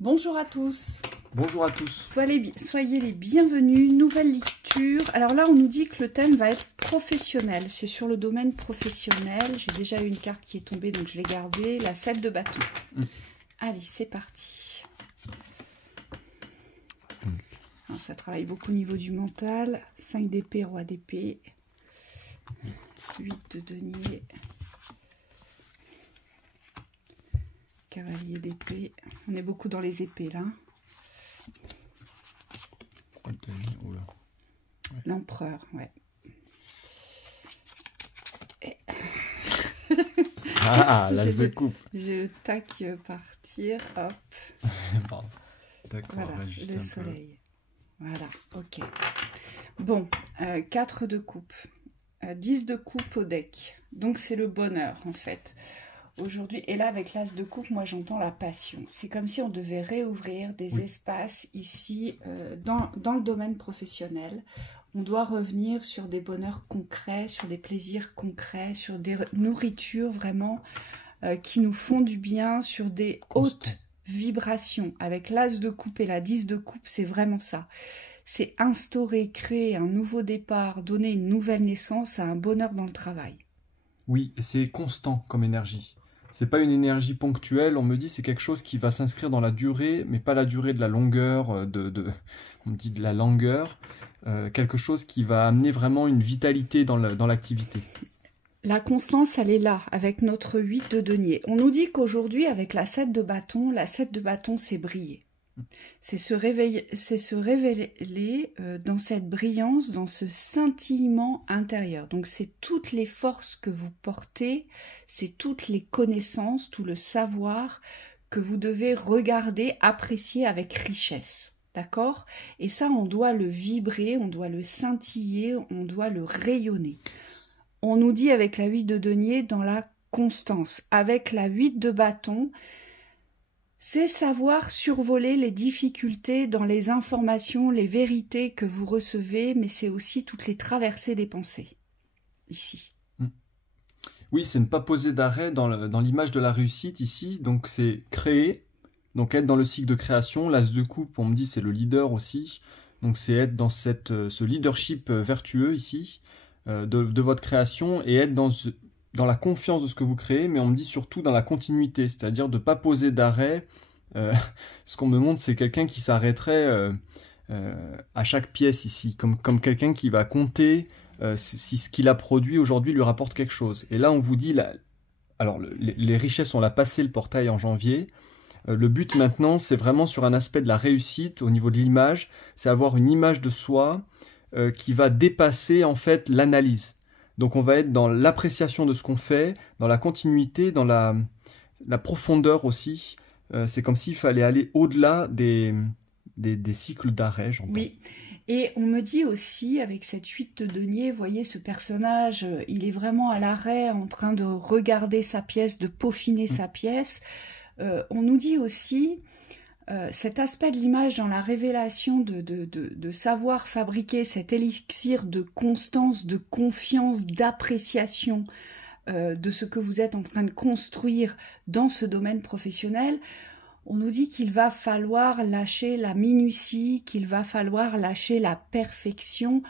Bonjour à tous. Bonjour à tous. Soyez les bienvenus. Nouvelle lecture. Alors là, on nous dit que le thème va être professionnel. C'est sur le domaine professionnel. J'ai déjà eu une carte qui est tombée, donc je l'ai gardée. La 7 de bâton. Allez, c'est parti. Alors, ça travaille beaucoup au niveau du mental. 5 d'épée, roi d'épée. 8 de denier. Cavalier d'épée. On est beaucoup dans les épées là. Ouais. L'empereur, ouais. Ah, l'as de coupe. J'ai le tac partir, hop. D'accord, voilà, le soleil. Voilà, ok. Bon, 4 de coupe. 10 de coupe au deck. Donc c'est le bonheur en fait. Aujourd'hui, et là avec l'as de coupe, moi j'entends la passion. C'est comme si on devait réouvrir des espaces ici dans le domaine professionnel. On doit revenir sur des bonheurs concrets, sur des plaisirs concrets, sur des nourritures vraiment qui nous font du bien, sur des hautes vibrations. Avec l'as de coupe et la 10 de coupe, c'est vraiment ça. C'est instaurer, créer un nouveau départ, donner une nouvelle naissance à un bonheur dans le travail. Oui, c'est constant comme énergie. C'est pas une énergie ponctuelle, on me dit c'est quelque chose qui va s'inscrire dans la durée, mais pas la durée de la longueur, on me dit de la langueur, quelque chose qui va amener vraiment une vitalité dans l'activité. La constance, elle est là, avec notre 8 de denier. On nous dit qu'aujourd'hui, avec la 7 de bâton, c'est briller. C'est se révéler dans cette brillance, dans ce scintillement intérieur. Donc c'est toutes les forces que vous portez, c'est toutes les connaissances, tout le savoir que vous devez regarder, apprécier avec richesse. D'accord? Et ça, on doit le vibrer, on doit le scintiller, on doit le rayonner. On nous dit avec la 8 de denier dans la constance. Avec la 8 de bâton, c'est savoir survoler les difficultés dans les informations, les vérités que vous recevez, mais c'est aussi toutes les traversées des pensées, ici. Oui, c'est ne pas poser d'arrêt dans l'image de la réussite ici, donc c'est créer, donc être dans le cycle de création. L'as de coupe, on me dit, c'est le leader aussi, donc c'est être dans ce leadership vertueux ici, de votre création, et être dans la confiance de ce que vous créez, mais on me dit surtout dans la continuité, c'est-à-dire de ne pas poser d'arrêt. Ce qu'on me montre, c'est quelqu'un qui s'arrêterait à chaque pièce ici, comme quelqu'un qui va compter si ce qu'il a produit aujourd'hui lui rapporte quelque chose. Et là, on vous dit, alors les richesses, on l'a passé le portail en janvier. Le but maintenant, c'est vraiment sur un aspect de la réussite au niveau de l'image, c'est avoir une image de soi qui va dépasser en fait l'analyse. Donc on va être dans l'appréciation de ce qu'on fait, dans la continuité, dans la profondeur aussi. C'est comme s'il fallait aller au-delà des cycles d'arrêt, j'entends. Oui, et on me dit aussi, avec cette 8 de denier, vous voyez ce personnage, il est vraiment à l'arrêt, en train de regarder sa pièce, de peaufiner sa pièce. On nous dit aussi... cet aspect de l'image dans la révélation de savoir fabriquer cet élixir de constance, de confiance, d'appréciation de ce que vous êtes en train de construire dans ce domaine professionnel, on nous dit qu'il va falloir lâcher la minutie, qu'il va falloir lâcher la perfection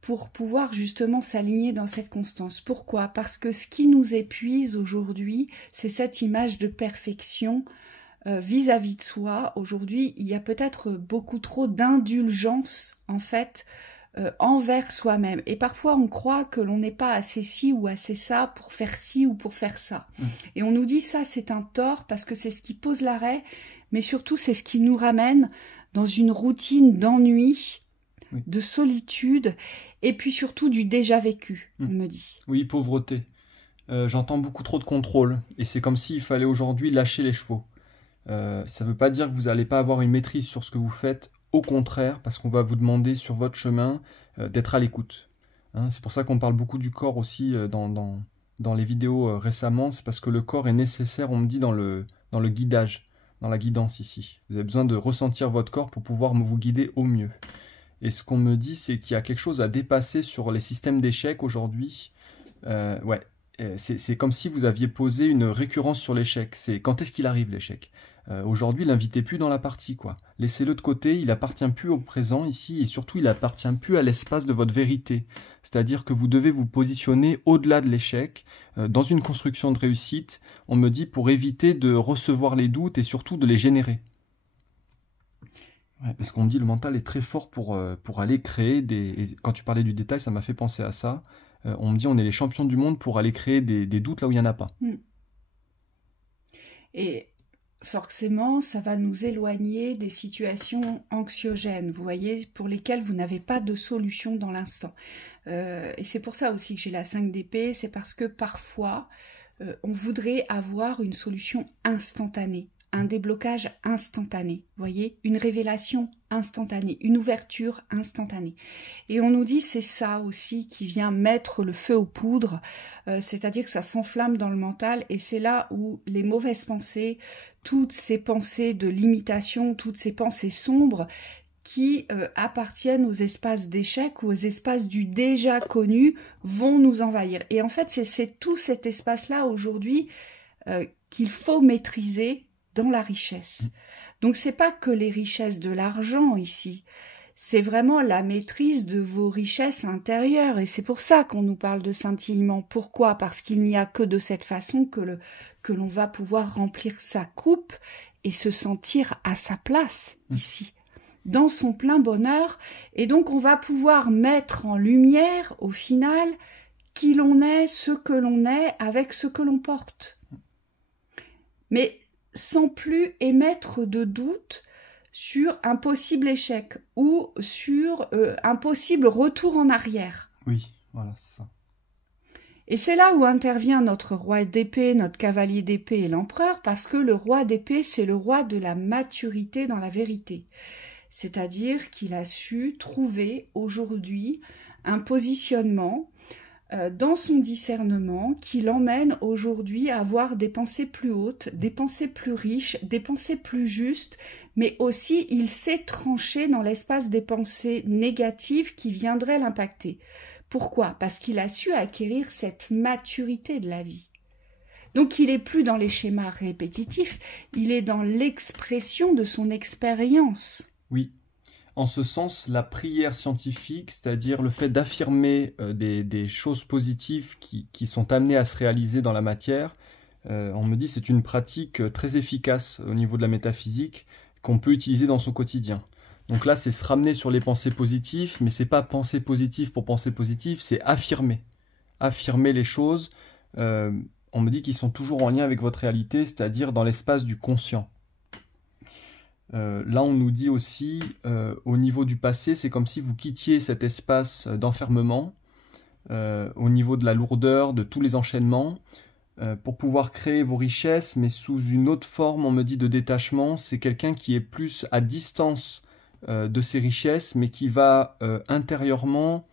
pour pouvoir justement s'aligner dans cette constance. Pourquoi? Parce que ce qui nous épuise aujourd'hui, c'est cette image de perfection vis-à-vis de soi. Aujourd'hui, il y a peut-être beaucoup trop d'indulgence, en fait, envers soi-même. Et parfois, on croit que l'on n'est pas assez ci ou assez ça pour faire ci ou pour faire ça. Et on nous dit ça, c'est un tort, parce que c'est ce qui pose l'arrêt, mais surtout, c'est ce qui nous ramène dans une routine d'ennui, de solitude, et puis surtout du déjà vécu, on me dit. Oui, pauvreté. J'entends beaucoup trop de contrôle, et c'est comme s'il fallait aujourd'hui lâcher les chevaux. Ça ne veut pas dire que vous n'allez pas avoir une maîtrise sur ce que vous faites, au contraire, parce qu'on va vous demander sur votre chemin d'être à l'écoute. Hein, c'est pour ça qu'on parle beaucoup du corps aussi dans les vidéos récemment, c'est parce que le corps est nécessaire, on me dit, dans le guidage, dans la guidance ici. Vous avez besoin de ressentir votre corps pour pouvoir vous guider au mieux. Et ce qu'on me dit, c'est qu'il y a quelque chose à dépasser sur les systèmes d'échecs aujourd'hui. Ouais. c'est comme si vous aviez posé une récurrence sur l'échec. C'est quand est-ce qu'il arrive l'échec? Aujourd'hui, l'invitez plus dans la partie, quoi. Laissez-le de côté, il appartient plus au présent ici, et surtout, il appartient plus à l'espace de votre vérité. C'est-à-dire que vous devez vous positionner au-delà de l'échec, dans une construction de réussite, on me dit, pour éviter de recevoir les doutes et surtout de les générer. Ouais, parce qu'on me dit le mental est très fort pour aller créer des... Et quand tu parlais du détail, ça m'a fait penser à ça. On me dit on est les champions du monde pour aller créer des doutes là où il n'y en a pas. Et forcément, ça va nous éloigner des situations anxiogènes, vous voyez, pour lesquelles vous n'avez pas de solution dans l'instant. Et c'est pour ça aussi que j'ai la 5 d'épée, c'est parce que parfois, on voudrait avoir une solution instantanée, un déblocage instantané, vous voyez, une révélation instantanée, une ouverture instantanée. Et on nous dit c'est ça aussi qui vient mettre le feu aux poudres, c'est-à-dire que ça s'enflamme dans le mental et c'est là où les mauvaises pensées, toutes ces pensées de limitation, toutes ces pensées sombres qui appartiennent aux espaces d'échec ou aux espaces du déjà connu vont nous envahir. Et en fait, c'est tout cet espace-là aujourd'hui qu'il faut maîtriser dans la richesse. Donc c'est pas que les richesses de l'argent ici, c'est vraiment la maîtrise de vos richesses intérieures et c'est pour ça qu'on nous parle de scintillement. Pourquoi? Parce qu'il n'y a que de cette façon que l'on va pouvoir remplir sa coupe et se sentir à sa place ici, dans son plein bonheur, et donc on va pouvoir mettre en lumière au final qui l'on est, ce que l'on est avec ce que l'on porte. Mais sans plus émettre de doute sur un possible échec ou sur un possible retour en arrière. Oui, voilà, c'est ça. Et c'est là où intervient notre roi d'épée, notre cavalier d'épée et l'empereur, parce que le roi d'épée, c'est le roi de la maturité dans la vérité. C'est-à-dire qu'il a su trouver aujourd'hui un positionnement dans son discernement qui l'emmène aujourd'hui à avoir des pensées plus hautes, des pensées plus riches, des pensées plus justes, mais aussi il sait trancher dans l'espace des pensées négatives qui viendraient l'impacter. Pourquoi? Parce qu'il a su acquérir cette maturité de la vie. Donc il n'est plus dans les schémas répétitifs, il est dans l'expression de son expérience. Oui. En ce sens, la prière scientifique, c'est-à-dire le fait d'affirmer des choses positives qui sont amenées à se réaliser dans la matière, on me dit c'est une pratique très efficace au niveau de la métaphysique qu'on peut utiliser dans son quotidien. Donc là, c'est se ramener sur les pensées positives, mais c'est pas penser positif pour penser positif, c'est affirmer. Affirmer les choses, on me dit qu'ils sont toujours en lien avec votre réalité, c'est-à-dire dans l'espace du conscient. Là, on nous dit aussi, au niveau du passé, c'est comme si vous quittiez cet espace d'enfermement, au niveau de la lourdeur, de tous les enchaînements, pour pouvoir créer vos richesses, mais sous une autre forme, on me dit, de détachement. C'est quelqu'un qui est plus à distance de ses richesses, mais qui va intérieurement,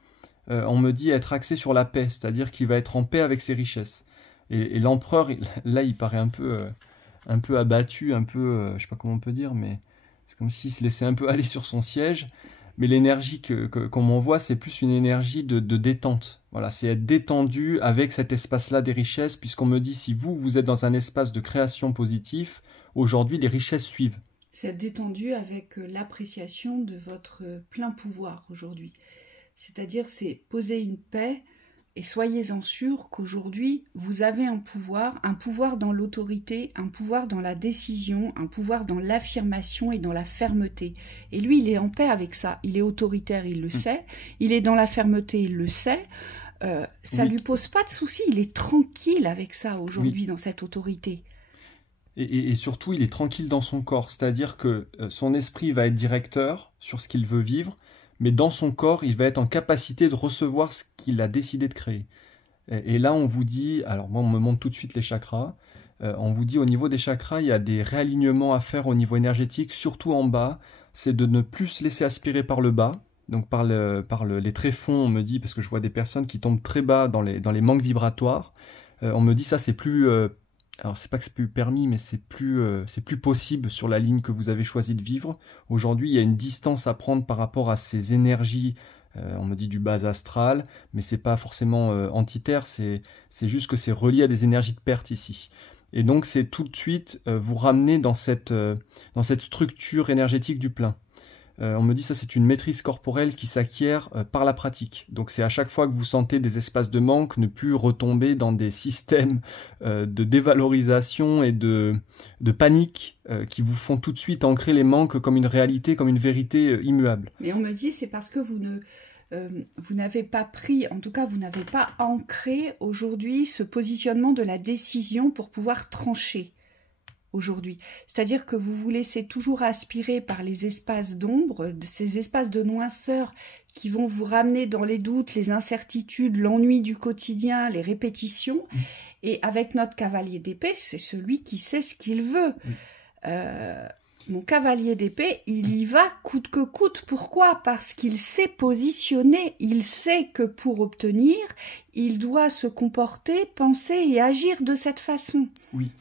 on me dit, être axé sur la paix, c'est-à-dire qu'il va être en paix avec ses richesses. Et l'empereur, là, il paraît un peu abattu, un peu, je sais pas comment on peut dire, mais c'est comme s'il se laissait un peu aller sur son siège. Mais l'énergie qu'on m'envoie, c'est plus une énergie de détente. Voilà, c'est être détendu avec cet espace-là des richesses, puisqu'on me dit, si vous êtes dans un espace de création positif, aujourd'hui, les richesses suivent. C'est être détendu avec l'appréciation de votre plein pouvoir aujourd'hui. C'est-à-dire, c'est poser une paix. Et soyez-en sûrs qu'aujourd'hui, vous avez un pouvoir dans l'autorité, un pouvoir dans la décision, un pouvoir dans l'affirmation et dans la fermeté. Et lui, il est en paix avec ça. Il est autoritaire, il le sait. Il est dans la fermeté, il le sait. Ça lui pose pas de soucis. Il est tranquille avec ça aujourd'hui, dans cette autorité. Et surtout, il est tranquille dans son corps. C'est-à-dire que son esprit va être directeur sur ce qu'il veut vivre, mais dans son corps, il va être en capacité de recevoir ce qu'il a décidé de créer. Et là, on vous dit, alors moi, on me montre tout de suite les chakras, on vous dit au niveau des chakras, il y a des réalignements à faire au niveau énergétique, surtout en bas, c'est de ne plus se laisser aspirer par le bas, donc par les tréfonds, on me dit, parce que je vois des personnes qui tombent très bas dans les manques vibratoires, on me dit ça, c'est plus... alors, c'est pas que c'est plus permis, mais c'est plus possible sur la ligne que vous avez choisi de vivre. Aujourd'hui, il y a une distance à prendre par rapport à ces énergies On me dit du bas astral, mais c'est pas forcément antiterre, c'est juste que c'est relié à des énergies de perte ici. Et donc c'est tout de suite vous ramener dans cette structure énergétique du plein. On me dit ça c'est une maîtrise corporelle qui s'acquiert par la pratique. Donc c'est à chaque fois que vous sentez des espaces de manque, ne plus retomber dans des systèmes de dévalorisation et de panique qui vous font tout de suite ancrer les manques comme une réalité, comme une vérité immuable. Mais on me dit c'est parce que vous n'avez pas pris, en tout cas vous n'avez pas ancré aujourd'hui ce positionnement de la décision pour pouvoir trancher aujourd'hui. C'est-à-dire que vous vous laissez toujours aspirer par les espaces d'ombre, ces espaces de noirceur qui vont vous ramener dans les doutes, les incertitudes, l'ennui du quotidien, les répétitions. Et avec notre cavalier d'épée, c'est celui qui sait ce qu'il veut. Mon cavalier d'épée, il y va coûte que coûte. Pourquoi? Parce qu'il sait positionner. Il sait que pour obtenir, il doit se comporter, penser et agir de cette façon. Oui.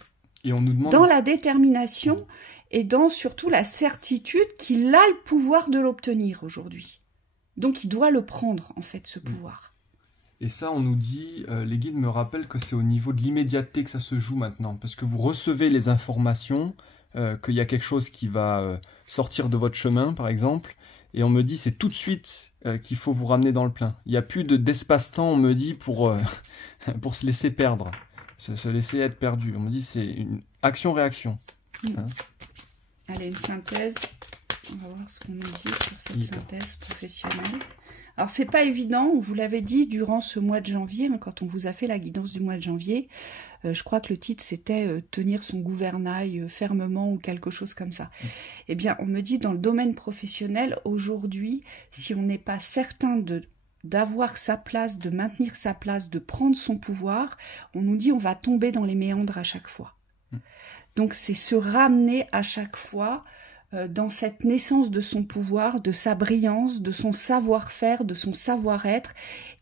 Et on nous demande... Dans la détermination et dans surtout la certitude qu'il a le pouvoir de l'obtenir aujourd'hui. Donc il doit le prendre, en fait, ce pouvoir. Et ça, on nous dit, les guides me rappellent que c'est au niveau de l'immédiateté que ça se joue maintenant. Parce que vous recevez les informations, qu'il y a quelque chose qui va sortir de votre chemin, par exemple. Et on me dit, c'est tout de suite qu'il faut vous ramener dans le plein. Il n'y a plus d'espace-temps, on me dit, pour se laisser perdre. Se laisser être perdu. On me dit c'est une action-réaction. Hein? Allez, une synthèse. On va voir ce qu'on nous dit sur cette synthèse professionnelle. Alors, c'est pas évident, on vous l'avait dit durant ce mois de janvier, hein, quand on vous a fait la guidance du mois de janvier. Je crois que le titre, c'était tenir son gouvernail fermement ou quelque chose comme ça. Eh bien, on me dit dans le domaine professionnel, aujourd'hui, si on n'est pas certain d'avoir sa place, de maintenir sa place, de prendre son pouvoir, on nous dit on va tomber dans les méandres à chaque fois. Donc c'est se ramener à chaque fois dans cette naissance de son pouvoir, de sa brillance, de son savoir-faire, de son savoir-être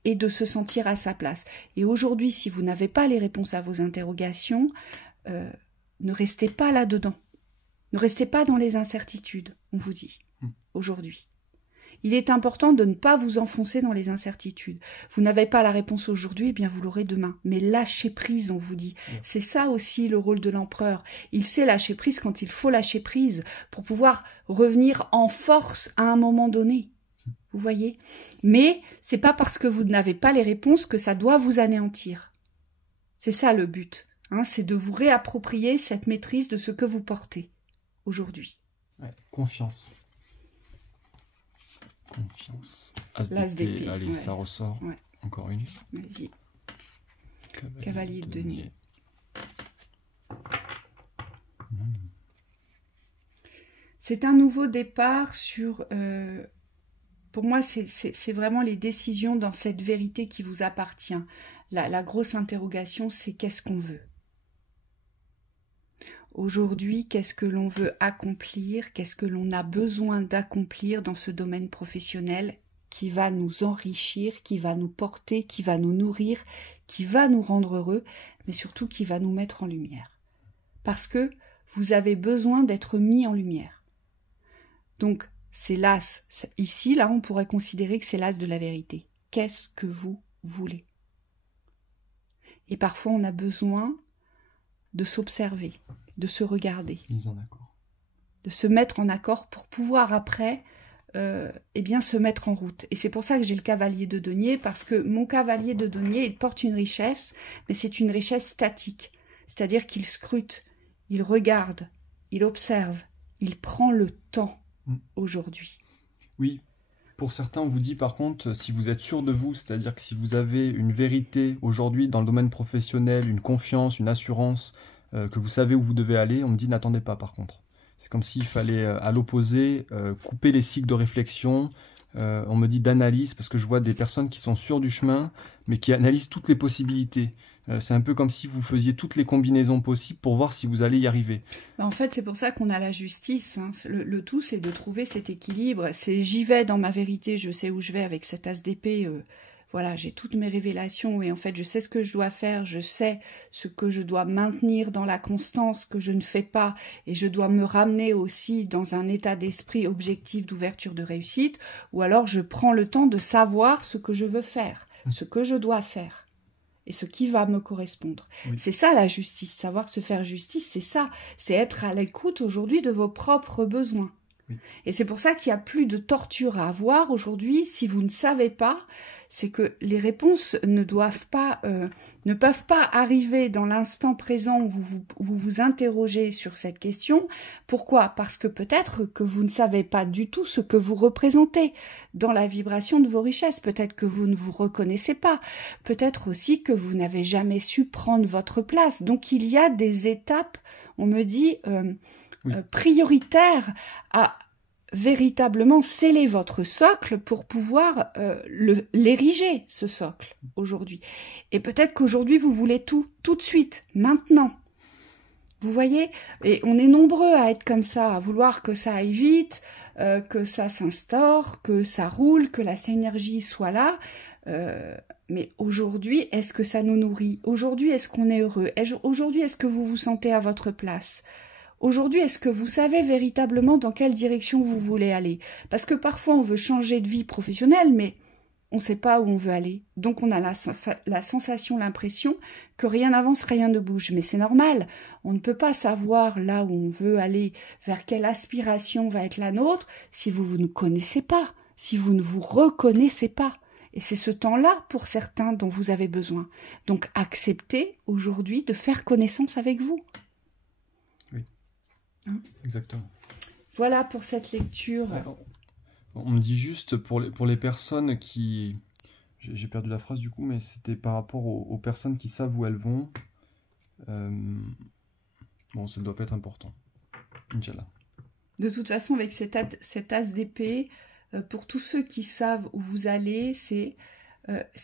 et de se sentir à sa place. Et aujourd'hui, si vous n'avez pas les réponses à vos interrogations, ne restez pas là-dedans. Ne restez pas dans les incertitudes, on vous dit, aujourd'hui. Il est important de ne pas vous enfoncer dans les incertitudes. Vous n'avez pas la réponse aujourd'hui, eh bien vous l'aurez demain. Mais lâchez prise, on vous dit. C'est ça aussi le rôle de l'empereur. Il sait lâcher prise quand il faut lâcher prise pour pouvoir revenir en force à un moment donné. Vous voyez? Mais c'est pas parce que vous n'avez pas les réponses que ça doit vous anéantir. C'est ça le but. Hein, c'est de vous réapproprier cette maîtrise de ce que vous portez aujourd'hui. Ouais, confiance. Confiance. L'As d'épée. Allez, ça ressort. Ouais. Encore une. Vas-y. Cavalier de denier. C'est un nouveau départ sur... pour moi, c'est vraiment les décisions dans cette vérité qui vous appartient. La grosse interrogation, c'est qu'est-ce qu'on veut ? Aujourd'hui, qu'est-ce que l'on veut accomplir? Qu'est-ce que l'on a besoin d'accomplir dans ce domaine professionnel qui va nous enrichir, qui va nous porter, qui va nous nourrir, qui va nous rendre heureux, mais surtout qui va nous mettre en lumière. Parce que vous avez besoin d'être mis en lumière. Donc, c'est l'as. Ici, là, on pourrait considérer que c'est l'as de la vérité. Qu'est-ce que vous voulez? Et parfois, on a besoin de s'observer, de se regarder, mise en accord, de se mettre en accord pour pouvoir après eh bien, se mettre en route. Et c'est pour ça que j'ai le cavalier de denier, parce que mon cavalier de denier, il porte une richesse, mais c'est une richesse statique. C'est-à-dire qu'il scrute, il regarde, il observe, il prend le temps aujourd'hui. Oui, pour certains, on vous dit par contre, si vous êtes sûr de vous, c'est-à-dire que si vous avez une vérité aujourd'hui dans le domaine professionnel, une confiance, une assurance, que vous savez où vous devez aller, on me dit n'attendez pas par contre. C'est comme s'il fallait, à l'opposé, couper les cycles de réflexion. On me dit d'analyse, parce que je vois des personnes qui sont sûres du chemin, mais qui analysent toutes les possibilités. C'est un peu comme si vous faisiez toutes les combinaisons possibles pour voir si vous allez y arriver. En fait, c'est pour ça qu'on a la justice. Hein. Le tout, c'est de trouver cet équilibre. C'est j'y vais dans ma vérité, je sais où je vais avec cet as d'épée. Vous voilà, j'ai toutes mes révélations et en fait, je sais ce que je dois faire, je sais ce que je dois maintenir dans la constance que je ne fais pas et je dois me ramener aussi dans un état d'esprit objectif d'ouverture de réussite, ou alors je prends le temps de savoir ce que je veux faire, ce que je dois faire et ce qui va me correspondre. Oui. C'est ça la justice, savoir se faire justice, c'est ça, c'est être à l'écoute aujourd'hui de vos propres besoins. Oui. Et c'est pour ça qu'il n'y a plus de torture à avoir aujourd'hui. Si vous ne savez pas, c'est que les réponses ne peuvent pas arriver dans l'instant présent où vous interrogez sur cette question. Pourquoi? Parce que peut-être que vous ne savez pas du tout ce que vous représentez dans la vibration de vos richesses. Peut-être que vous ne vous reconnaissez pas. Peut-être aussi que vous n'avez jamais su prendre votre place. Donc il y a des étapes, on me dit... prioritaire à véritablement sceller votre socle pour pouvoir l'ériger, ce socle, aujourd'hui. Et peut-être qu'aujourd'hui, vous voulez tout de suite, maintenant. Vous voyez? Et on est nombreux à être comme ça, à vouloir que ça aille vite, que ça s'instaure, que ça roule, que la synergie soit là. Mais aujourd'hui, est-ce que ça nous nourrit? Aujourd'hui, est-ce qu'on est heureux? Aujourd'hui, est-ce que vous vous sentez à votre place? Aujourd'hui, est-ce que vous savez véritablement dans quelle direction vous voulez aller? Parce que parfois, on veut changer de vie professionnelle, mais on ne sait pas où on veut aller. Donc, on a la sensation, l'impression que rien n'avance, rien ne bouge. Mais c'est normal. On ne peut pas savoir là où on veut aller, vers quelle aspiration va être la nôtre, si vous ne connaissez pas, si vous ne vous reconnaissez pas. Et c'est ce temps-là, pour certains, dont vous avez besoin. Donc, acceptez aujourd'hui de faire connaissance avec vous. Exactement. Voilà pour cette lecture. On me dit juste pour les personnes qui... J'ai perdu la phrase du coup, mais c'était par rapport aux personnes qui savent où elles vont. Bon, ça ne doit pas être important. Inch'Allah. De toute façon, avec cet as d'épée, pour tous ceux qui savent où vous allez, c'est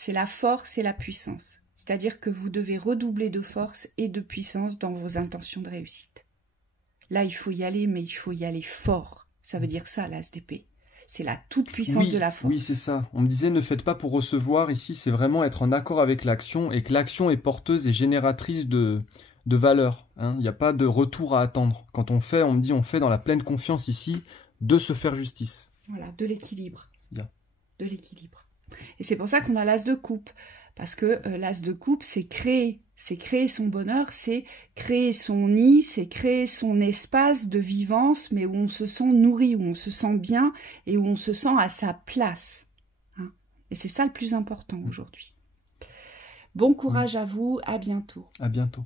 la force et la puissance. C'est-à-dire que vous devez redoubler de force et de puissance dans vos intentions de réussite. Là, il faut y aller, mais il faut y aller fort. Ça veut dire ça, l'as d'épée. C'est la toute-puissance de la force. Oui, c'est ça. On me disait, ne faites pas pour recevoir. Ici, c'est vraiment être en accord avec l'action et que l'action est porteuse et génératrice de valeur. Hein. Il n'y a pas de retour à attendre. Quand on fait, on me dit, on fait dans la pleine confiance ici de se faire justice. Voilà, de l'équilibre. Yeah. De l'équilibre. Et c'est pour ça qu'on a l'as de coupe. Parce que l'as de coupe, c'est créer son bonheur, c'est créer son nid, c'est créer son espace de vivance, mais où on se sent nourri, où on se sent bien et où on se sent à sa place. Hein. Et c'est ça le plus important aujourd'hui. Bon courage à vous, à bientôt. À bientôt.